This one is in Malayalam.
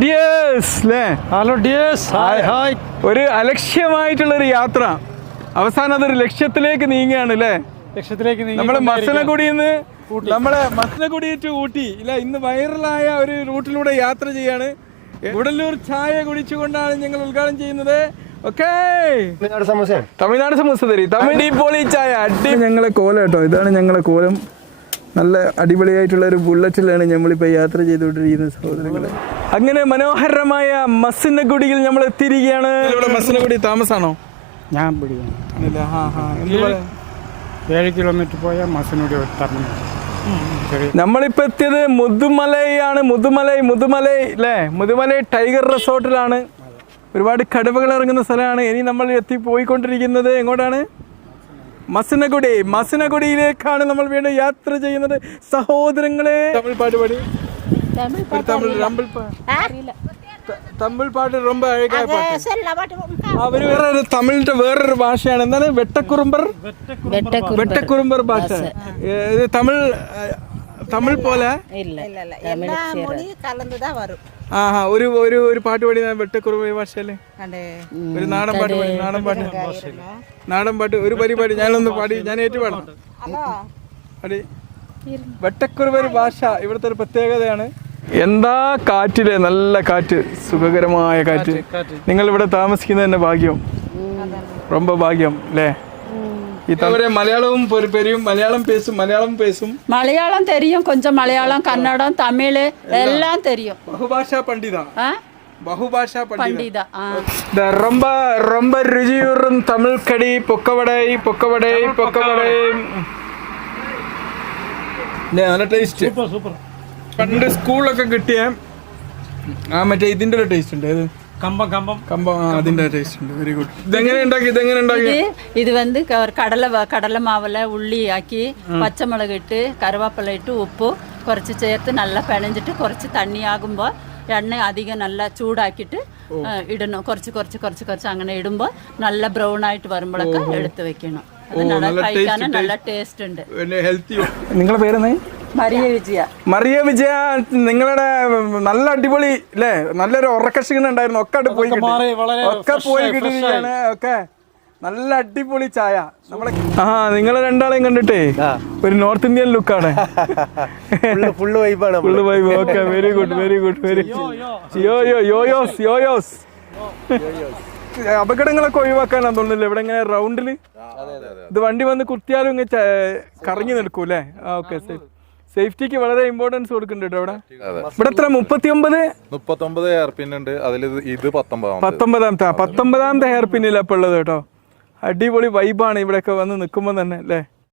ഡിയേഴ്സ് അല്ലേ ഹലോ ഡിയേഴ്സ് ഹായ് ഹായ്. ഒരു അലക്ഷ്യമായിട്ടുള്ള ഒരു യാത്ര. അവസാനം അതൊരു ലക്ഷ്യത്തിലേക്ക് നീങ്ങുകയാണ് അല്ലേ ലക്ഷ്യത്തിലേക്ക് നമ്മളെ. മസനഗുഡിയിൽ നിന്ന് നമ്മളെ മസനഗുഡി ടു ഊട്ടി. ഇല്ല ഇന്ന് വൈറലായ ഒരു റൂട്ടിലൂടെ യാത്ര ചെയ്യാണ്. ഉടലൂർ ചായ കുടിച്ചുകൊണ്ടാണ് ഞങ്ങൾ ഉദ്ഘാടനം ചെയ്യുന്നത്. ഓക്കേ. തമിഴ്നാട് സമൂസ തരി. തമിഴ് പോളി ചായ അടി ഞങ്ങളെ കോലം കേട്ടോ. ഇതാണ് ഞങ്ങളെ കോലം. നല്ല അടിപൊളിയായിട്ടുള്ള ഒരു ബുള്ളറ്റിലാണ് നമ്മളിപ്പോൾ യാത്ര ചെയ്തുകൊണ്ടിരിക്കുന്നത് സഹോദരങ്ങളെ. അങ്ങനെ മനോഹരമായ മസിനഗുടിയിൽ നമ്മൾ എത്തിയിരിക്കുകയാണ്. ഇവിടെ മസനഗുഡി താമസാണോ? ഞാൻ ഏഴ് കിലോമീറ്റർ പോയാൽ തരണം ചെറിയ നമ്മളിപ്പോ എത്തിയത് മുതുമലയാണ്. മുതുമലൈ മുതുമലൈ അല്ലേ മുതുമലൈ ടൈഗർ റിസോർട്ടിലാണ്. ഒരുപാട് കടുവകൾ ഇറങ്ങുന്ന സ്ഥലമാണ്. ഇനി നമ്മൾ എത്തി പോയിക്കൊണ്ടിരിക്കുന്നത് എങ്ങോട്ടാണ്? മസിനഗുടി മസിനഗുടിയിലേക്കാണ് നമ്മൾ വീണ്ടും യാത്ര ചെയ്യുന്നത്. സഹോദരങ്ങളെ. തമിഴ് പാട്ട് പാടി. തമിഴ് രമ്പിൾ പാ- ത- തമിഴ് പാട്ട് ரொம்ப അഴകായ പാട്ട് അവര് വേറെ ഒരു തമിഴിന്റെ വേറൊരു ഭാഷയാണ് എന്താണ് വെട്ടക്കുറുമ്പർ വെട്ടക്കുറുമ്പർ ഭാഷ ഏ, ഇത് തമിഴ് ഏ, തമിഴ് പോലെ இல்ல இல்ல எல்லா மொழியும் கலந்துதான் வரும் ആഹാ ഒരു ഒരു ഒരു പാട്ട് പാടി ഞാൻ വെട്ടക്കുറുമ്പ ഭാഷയല്ലേ அண்டே ഒരു നാടൻ പാട്ട് പാടി നാടൻ പാട്ട് നാടൻ പാട്ട് ഒരു പരിപാടി ഞാനൊന്ന് പാടി ഞാൻ ഏറ്റുപാടാം ஹலோ പാടി വെട്ടക്കുറുമ്പ ഭാഷ ഇവിടുത്തെ ഒരു പ്രത്യേകതയാണ് എന്താ കാറ്റിലെ നല്ല കാറ്റ് സുഖകരമായ കാറ്റ് നിങ്ങൾ ഇവിടെ താമസിക്കുന്നത് തന്നെ ഭാഗ്യം ரொம்ப ഭാഗ്യം അല്ലേ இவரே மலையாளமும் ஒரு பெரியும் மலையாளம் பேசும் மலையாளம் பேசும் மலையாளம் தெரியும் கொஞ்சம் மலையாளம் கன்னடம் தமிழ் எல்லாம் தெரியும் பகுபாஷா பண்டிதா பகுபாஷா பண்டிதா இந்த ரொம்ப ரொம்ப ருசியூறும் தமிழ் கடி பொக்கவடை பொக்கவடை பொக்கவடை நல்ல டேஸ்ட் சூப்பர் சூப்பர் പണ്ട് സ്കൂളിലൊക്കെ കിട്ടിയ ആ മറ്റേ ഇതിന്റെ ഒരു ടേസ്റ്റ് ഉണ്ട് ഏത് കമ്പം കമ്പം കമ്പം ആ, അതിന്റെ ടേസ്റ്റ് ഉണ്ട് വെരി ഗുഡ് ഇതെങ്ങനെ ഉണ്ടാക്കി ഇതെങ്ങനെ ഉണ്ടാക്കി இது இது வந்து க- ஒரு கடலை வ- கடலை மாவில் உள்ளி ஆக்கி பச்சை மிளகு இட்டு கருவேப்பிலை இட்டு உப்பு குறைச்சி சேர்த்து நல்லா பிணைஞ்சிட்டு കുറച്ച് തണ്ണി ആകുമ്പോൾ എണ്ണ അധികം നല്ല ചൂടാക്കിയിട്ട് ആ, ഇടണം കുറച്ച് കുറച്ച് കുറച്ച് കുറച്ച് അങ്ങനെ ഇടുമ്പോൾ നല്ല ബ്രൗൺ ആയിട്ട് വരുമ്പോഴൊക്കെ എടുത്ത് വെക്കണം അത് നല്ല കഴിക്കാനും നല്ല ടേസ്റ്റ് ഉണ്ട് ഹെൽത്തി നിങ്ങളെ പേരെന്നേ മരിയ വിജയ മറിയ വിജയ. നിങ്ങളുടെ നല്ല അടിപൊളി അല്ലേ നല്ലൊരു ഉറക്ക ക്ഷീണം ഉണ്ടായിരുന്നു. ഒക്കെ അവിടെ പോയി കിട്ടി. മാറി ഒക്കെ പോയി കിട്ടിയാണ് കിട്ടിയിരിക്കുകയാണ്. ഒക്കെ. നല്ല അടിപൊളി ചായ. നമ്മളെ ആ നിങ്ങൾ രണ്ടാളെയും കണ്ടിട്ടേ? ഒരു നോർത്ത് ഇന്ത്യൻ ലുക്കാണ്. ഫുള്ള് വൈബാണ് full vibe okay very good very good very yo yo yoyos യോയോസ്. അപകടങ്ങളൊക്കെ ഒഴിവാക്കാനാന്ന് തോന്നുന്നില്ല? ഇവിടെ ഇങ്ങനെ റൗണ്ടിൽ ഇത് വണ്ടി വന്ന് കുത്തിയാലും ഇങ്ങനെ കറങ്ങി നിൽക്കൂല്ലേ? ഓക്കെ ആ ഓക്കെ സേഫ്റ്റിക്ക് വളരെ ഇമ്പോർട്ടൻസ് കൊടുക്കുന്നുണ്ട് ഇവിടെ. ഇവിടെ എത്ര? മുപ്പത്തി ഒമ്പത് മുപ്പത്തൊമ്പത് ഹെയർ പിൻ ഉണ്ട്. അതിൽ ഇത് പത്തൊമ്പതാം പത്തൊമ്പതാമത്തെ. പത്തൊമ്പതാമത്തെ ഹെയർ പിന്നില്ല ഇപ്പൊ ഉള്ളത് കേട്ടോ. അടിപൊളി വൈബാണ് ഇവിടെയൊക്കെ വന്ന് നിൽക്കുമ്പോൾ തന്നെ അല്ലേ?